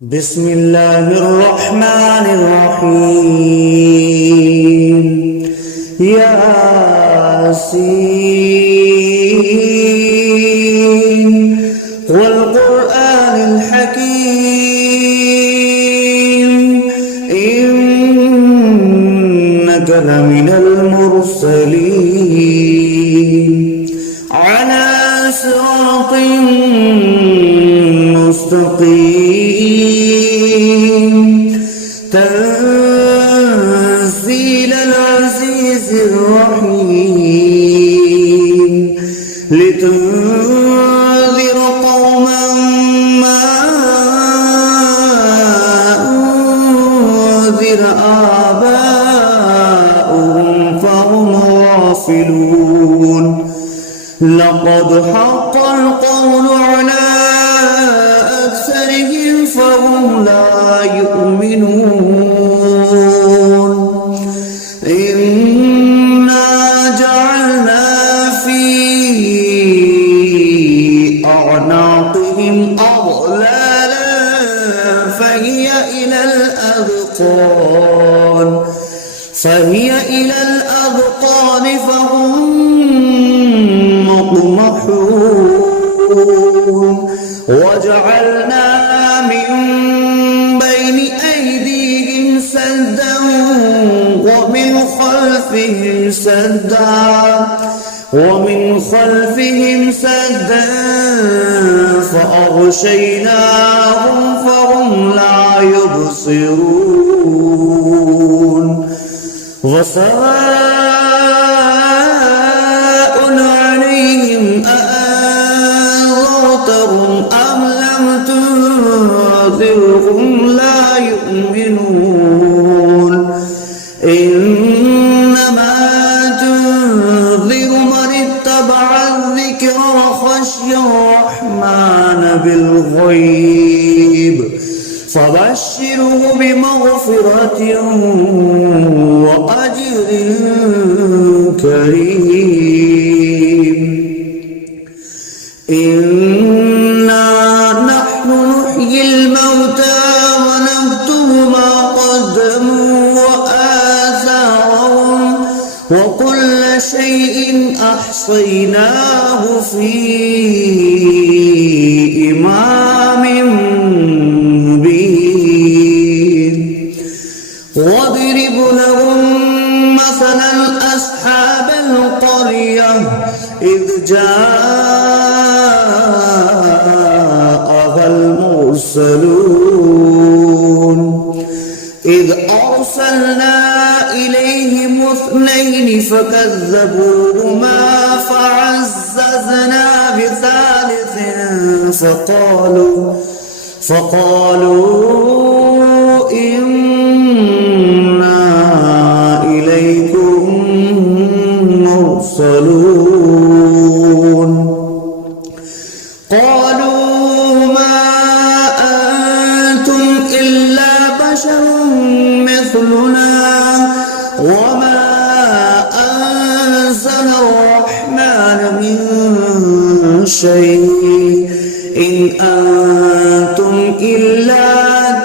بسم الله الرحمن الرحيم. ياسين والقرآن الحكيم إنك لمن المرسلين على صراط مستقيم تنزيل العزيز الرحيم لتنذر قوما ما أنذر آباؤهم فهم غافلون. لقد حق القول على أكثرهم فهم لا يؤمنون. إنا جعلنا في أعناقهم أغلالا فهي إلى الأذقان فهم مقمحون. وجعلنا من بين أيديهم سدا ومن خلفهم سدا فأغشيناهم فهم لا يبصرون. وسواء عليهم أأنذرتهم أم لم تنذرهم لا يؤمنون. إنما تنذر من اتبع الذكر وخشي الرحمن بالغيب فبشره بمغفرة وأجر كريم. إنا نحن نحيي الموتى ونكتب ما قدموا وآثارهم وكل شيء أحصيناه في إمام مبين. واضرب لهم مثلا أصحاب القرية إذ جاءها المرسلون إذ أرسلنا إليهم اثنين فكذبوهما فعززنا بثالث فقالوا إنا إليكم مرسلون. قالوا ما أنتم إلا بشر مثلنا وما أنزل الرحمن من شيء إن أنتم إلا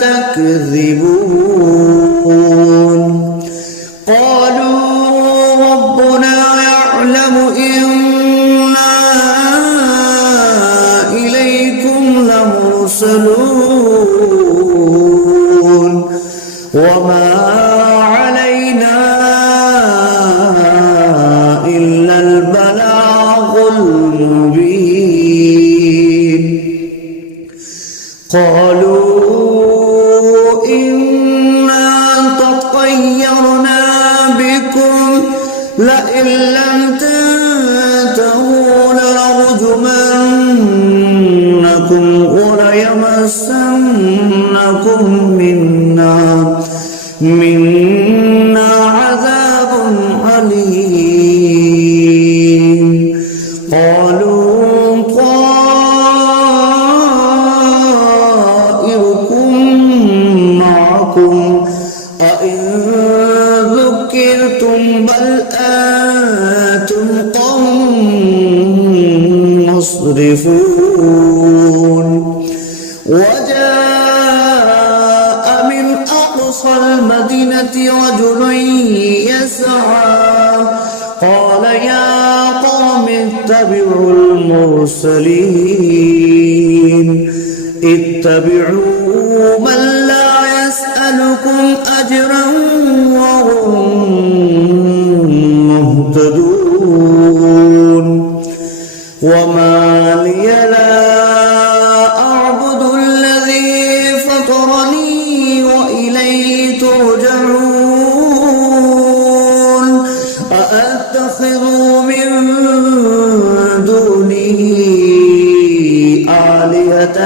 تكذبون. قالوا ربنا يعلم إنا إليكم لمرسلون وما علينا إلا البلاغ المبين. قالوا إنا تطيرنا بكم لئن لم تنتهوا لنرجمنكم وليمسنكم منا عذاب أليم. قالوا طائركم معكم أئن ذكرتم بل أنتم قوم مسرفون. وجاء أقصى المدينة رجل يسعى قال يا قوم اتبعوا المرسلين اتبعوا من لا يسألكم أجرا وهم مهتدون وما لي لا أعبد الذي فطرني وإليه ترجعون أأتخذ من دونه آلهة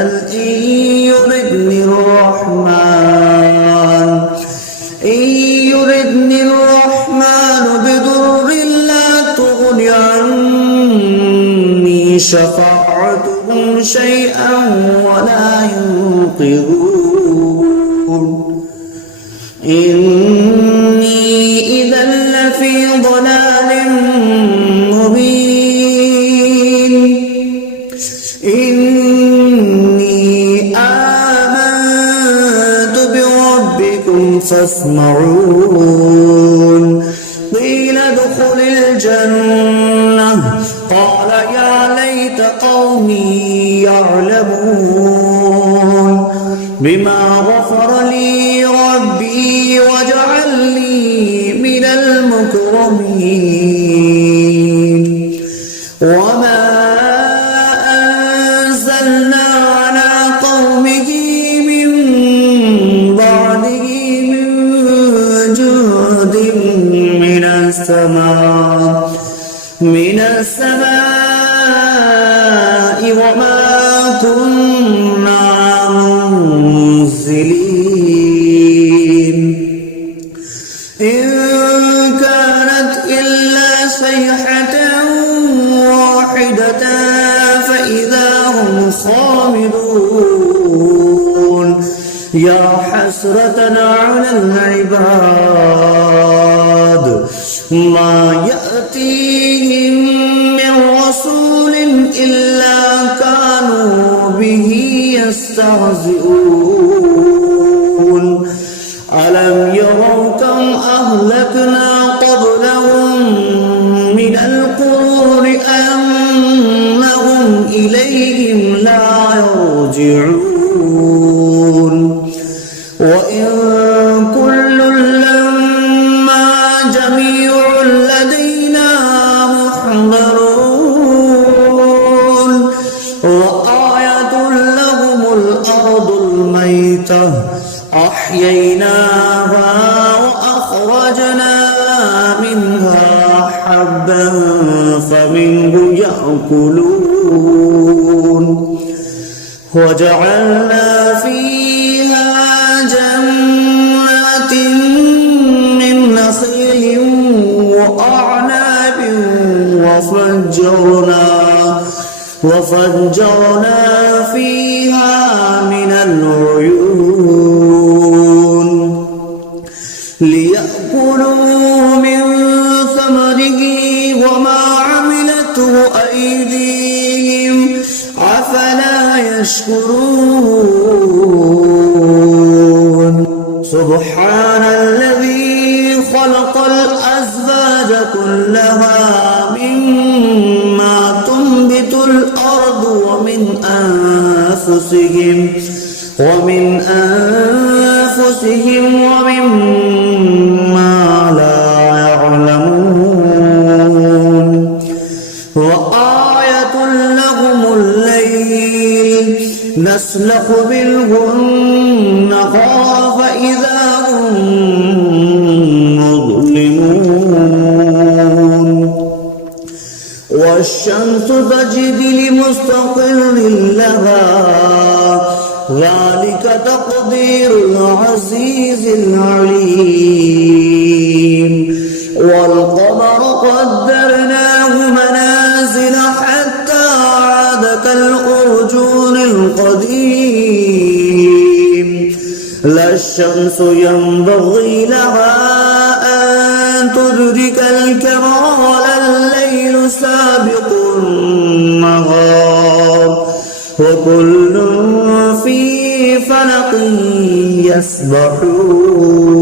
إن يردني الرحمن بضر لا تغن عني شفاعتهم شيئا ولا ينقذون إني إذا لفي ضلال مبين إني آمنت بربكم فاسمعون قيل ادخل الجنة قال يا ليت قومي يعلمون بما غفر لي ربي وجعلني من المكرمين وما أنزلنا على قومه من بعده من جند من السماء وما كنا منزلين إن كانت إلا صيحة واحدة فإذا هم خامدون يا حسرة على العباد ما يأتيهم من رسول إلا كانوا به يستهزئون ألم يروا كم أهلكنا قبلهم من القرون أنهم إليهم لا يرجعون وإن كل لما جميع لدينا محضرون وآية لهم الأرض الميتة أحييناها وأخرجنا منها حبا فمنه يأكلون وجعلنا فيها جنات من نخيل وأعناب وفجرنا فيها من العيون ليأكلوا من ثمره وما عملته أيديهم أفلا يشكرون سبحان الذي خلق الأزواج كلها مما تنبت الأرض ومن أنفسهم ومما لا يعلمون وآية لهم الليل نسلخ منه النهار فإذا هم مظلمون والشمس تجري لمستقر لها ذلك تقدير العزيز العليم والقمر قدرناه منازل حتى عاد كالأرجون القديم لا الشمس ينبغي لها أن تدرك الكمال الليل سابق النهار وكل في فلق يسبحون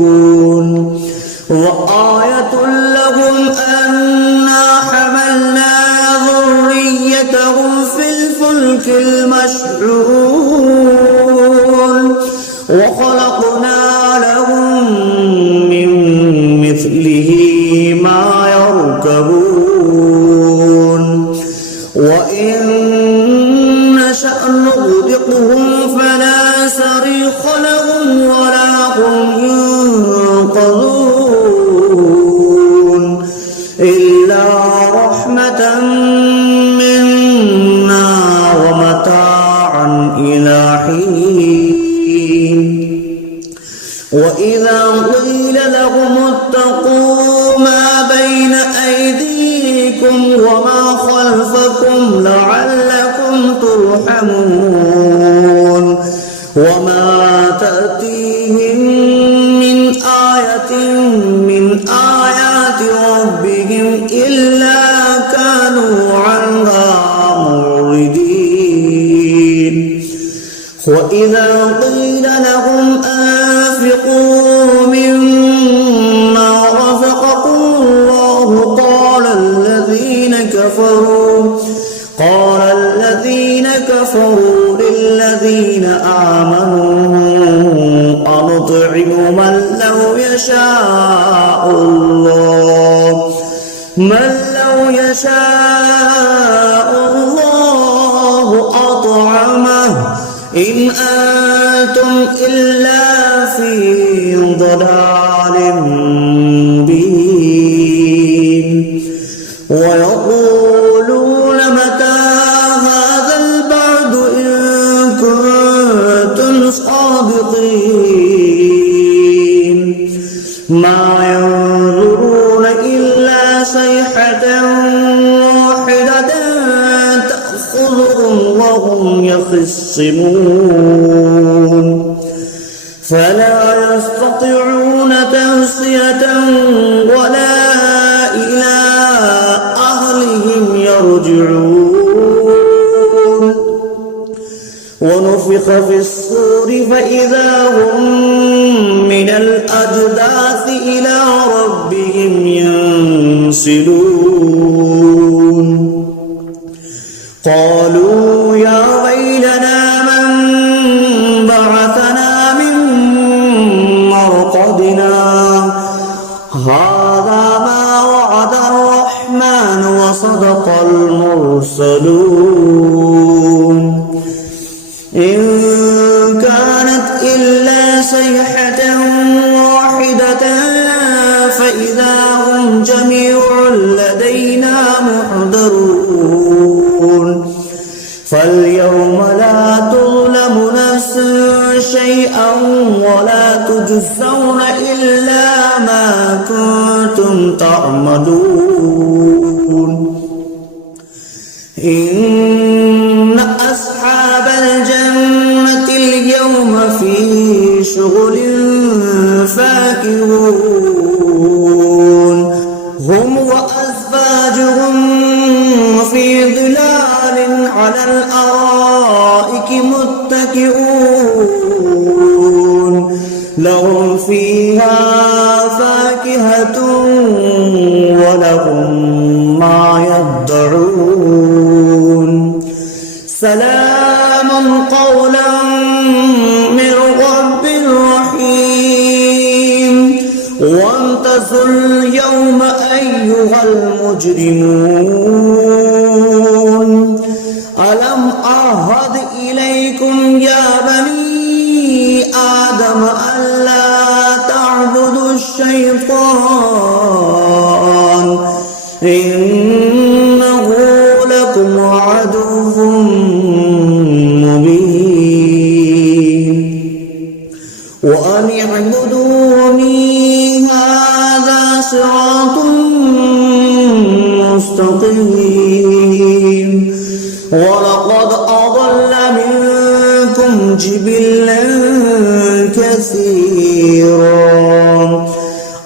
وخلقنا لهم من مثله ما يركبون وإن نشأ نغرقهم فلا صريخ لهم ولا هم ينقذون إلا رحمة منا ومتاعا إلى حين وإذا قيل لهم اتقوا ما بين أيديكم وما خلفكم لعلكم ترحمون وما تأتيهم من آية من آيات ربهم إلا كانوا عنها معرضين وإذا قيل لهم أنفقوا مما رزقكم الله قال الذين كفروا للذين آمنوا أنطعم من لو يشاء الله أطعمه إن أنتم إلا في ضلال مبين ويقولون متى هذا البعد إن كنتم صادقين ما ينظرون إلا صيحة واحدة تأخذهم وهم يخصمون فلا يستطيعون توصية ولا إلى أهلهم يرجعون ونفخ في الصور فإذا هم من الأجداث إلى ربهم ينسلون قالوا يا ويلنا من بعثنا من مرقدنا هذا ما وعد الرحمن وصدق المرسلون إن كانت إلا صيحة واحدة فإذا هم جميع لدينا محضرون فاليوم لا تظلم نفس شيئا ولا تجزون إلا ما كنتم تعملون إن أصحاب الجنة اليوم في شغل فاكهون هم وأزواجهم في ظلال على الأرائك متكئون لهم فيها فاكهة ولهم ما يدعون سلام قولا من رب رحيم وامتازوا اليوم أيها المجرمون ألم أعهد إليكم يا بني آدم ألا تعبدوا الشيطان إنه لكم عدو مبين وأن اعبدوني هذا صراط مستقيم ولقد أضل منكم جبلا كثيرا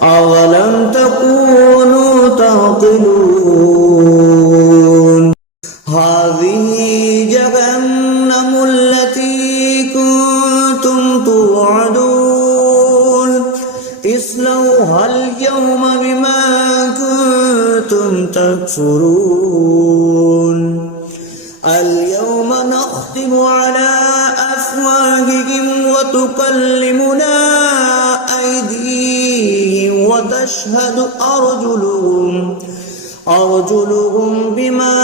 أولم تكونوا تعقلون هذه جهنم التي كنتم توعدون اصلوها اليوم بما كنتم تكفرون اليوم نختم على أفواههم وتكلمنا تشهد أرجلهم بما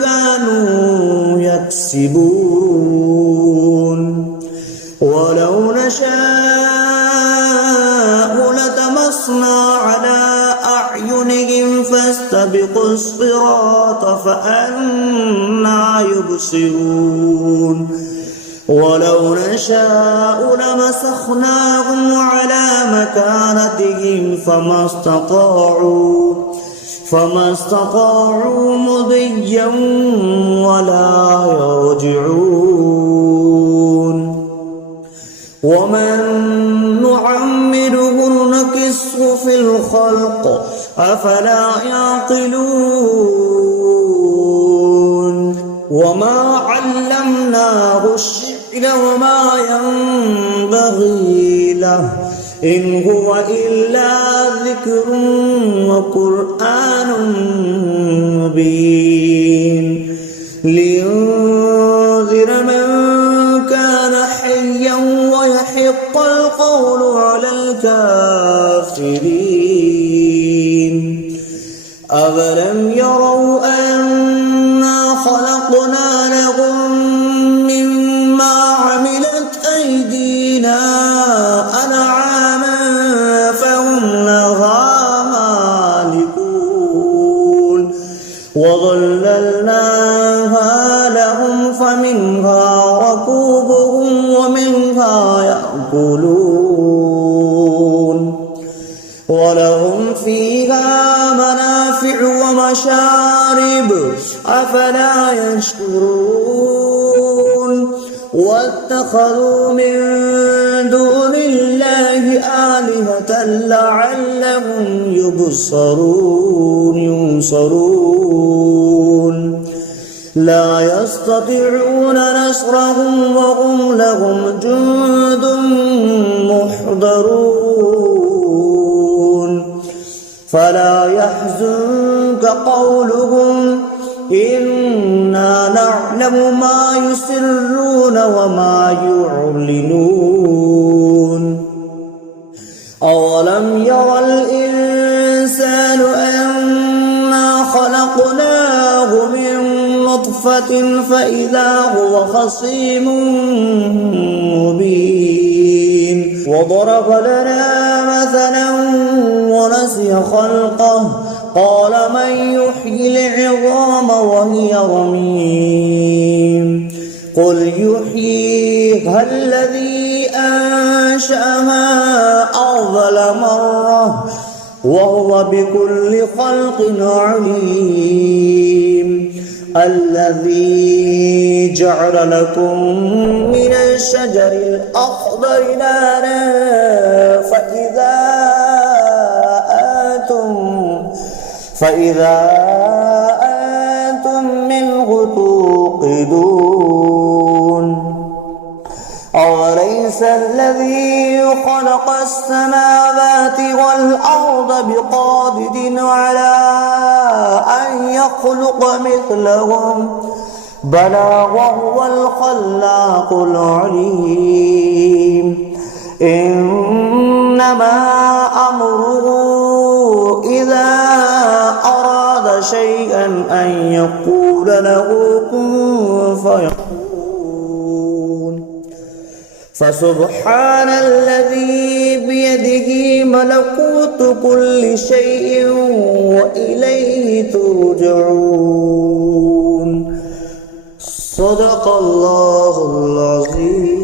كانوا يكسبون ولو نشاء لطمسنا على أعينهم فاستبقوا الصراط فأنى يبصرون ولو نشاء لمسخناهم على مكانتهم فما استطاعوا مضيا ولا يرجعون ومن نعمره نكسه في الخلق أفلا يعقلون وما علمناه الشعر وما ينبغي له إن هو إلا ذكر وقرآن مبين لينذر من كان حيا ويحق القول على الكافرين أولم يروا أنا خلقنا لهم مما عملت أيدينا أنعاما فهم لها مالكون وظللناها لهم فمنها ركوبهم ومنها يأكلون ولهم فيها منافع ومشارب أفلا يشكرون واتخذوا من دون الله آلهة لعلهم ينصرون لا يستطيعون نصرهم وهم لهم جند محضرون فلا يحزنك قولهم إنا نعلم ما يسرون وما يعلنون أولم ير الإنسان أنا خلقناه من نطفة فإذا هو خصيم مبين وضرب لنا مثلا ونسي خلقه قال من يحيي العظام وهي رميم قل يحييها الذي أنشأها أول مرة وهو بكل خلق عليم الذي جعل لكم من الشجر الأخضر نارا فإذا أنتم منه توقدون أوليس الذي خلق السماوات والأرض بقادر على أن يخلق مثلهم بلى وهو الخلاق العليم إنما أمره إذا أراد شيئا أن يقول له كن فيكون فسبحان الذي بيده ملكوت كل شيء وإليه ترجعون صدق الله العظيم.